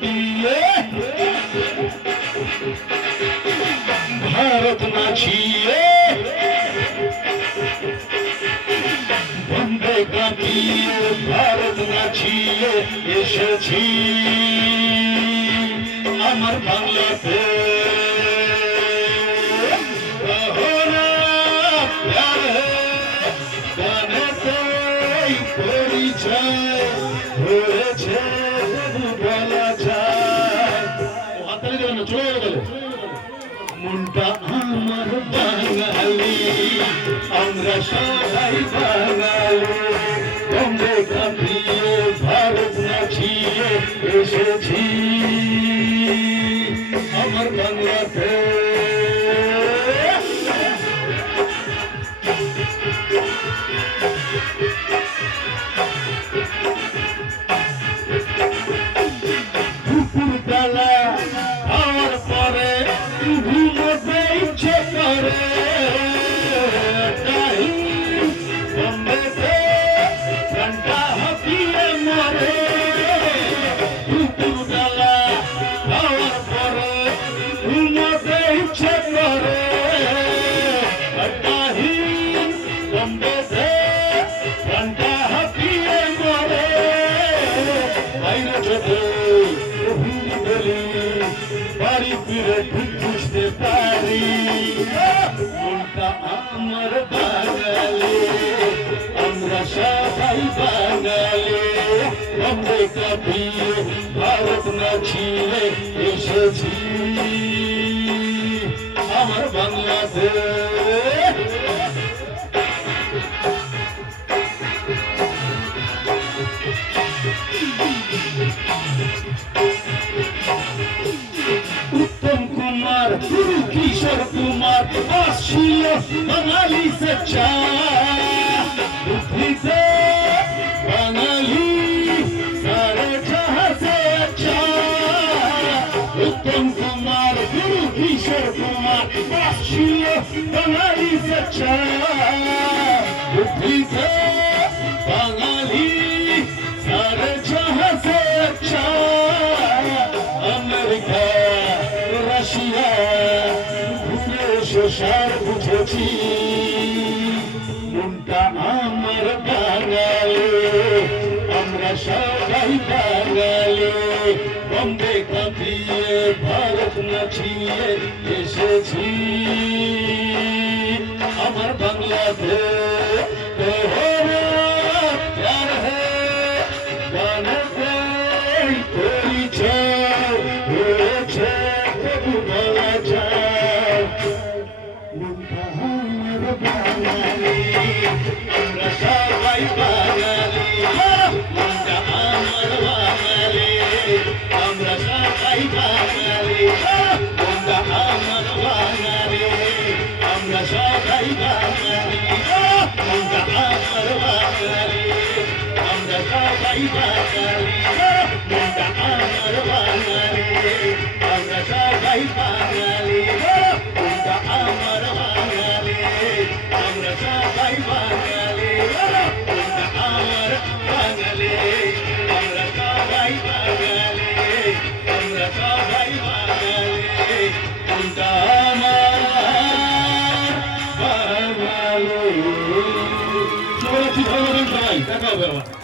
কাঁপিয়ে ভারত নাচিয়ে বন্দে কাঁপিয়ে ভারত নাচিয়ে এসেছি আমার বাংলাতে হয়েছে বলা যায় চলে গেল মনটা আমার বাঙালি আমরা সবাই বাঙালি বন্দে কাঁপিয়ে ভারত নাচিয়ে এসেছি আমার বাংলাতে দুপুরবেলা খাওয়ার পরে ঘুমোতে ইচ্ছে করে বম্বেতে ঘন্টা হাঁপিয়ে মরে দুপুরবেলা খাওয়ার পরে ঘুমোতে ইচ্ছে করে বম্বেতে ঘন্টা হাঁপিয়ে মরে বাইরে যেতে বাড়ি ফিরে ঠিক বুঝতে পারি মনটা আমার বাঙালি আমরা সবাই বাঙালি বন্দে কাঁপিয়ে ভারত নাচিয়ে এসেছি আমার বাংলাতে उत्तम कुमार किशोर कुमार আসছিল বাঙালি সচ্চা বুদ্ধিতে বাঙালি সারে জাহাঁ সে আচ্ছা उत्तम कुमार किशोर कुमार আসছিল বাঙালি সচ্চা বুদ্ধিতে বাঙালি সারে জাহাঁ সে আচ্ছা আমেরিকা রাশিয়া ঘুরে শেষার বুঝেছি মনটা আমার বাঙালি আমরা সবাই বাঙালি বন্দে কাঁপিয়ে ভারত নাচিয়ে এসেছি আমার বাংলাতে প্যার হ্যায় গানেতে পরিচয় হয়েছে তবু বলা যায় মনটা আমার বাঙালি আমরা সবাই বাঙালি মনটা আমার বাঙালি আমরা সবাই বাঙালি মনটা আমার বাঙালি আমরা সবাই বাঙালি মনটা আমার বাঙালি আমরা সবাই বাঙালি মনটা আমার বাঙালি আমরা সবাই বাঙালি মনটা আমার বাঙালি আমরা সবাই বাঙালি মনটা আমার বাঙালি আমরা সবাই বাঙালি আমরা সবাই বাঙালি মনটা আমার বাঙালি চলো ঠিক হবে সবাই দেখা হবে আবার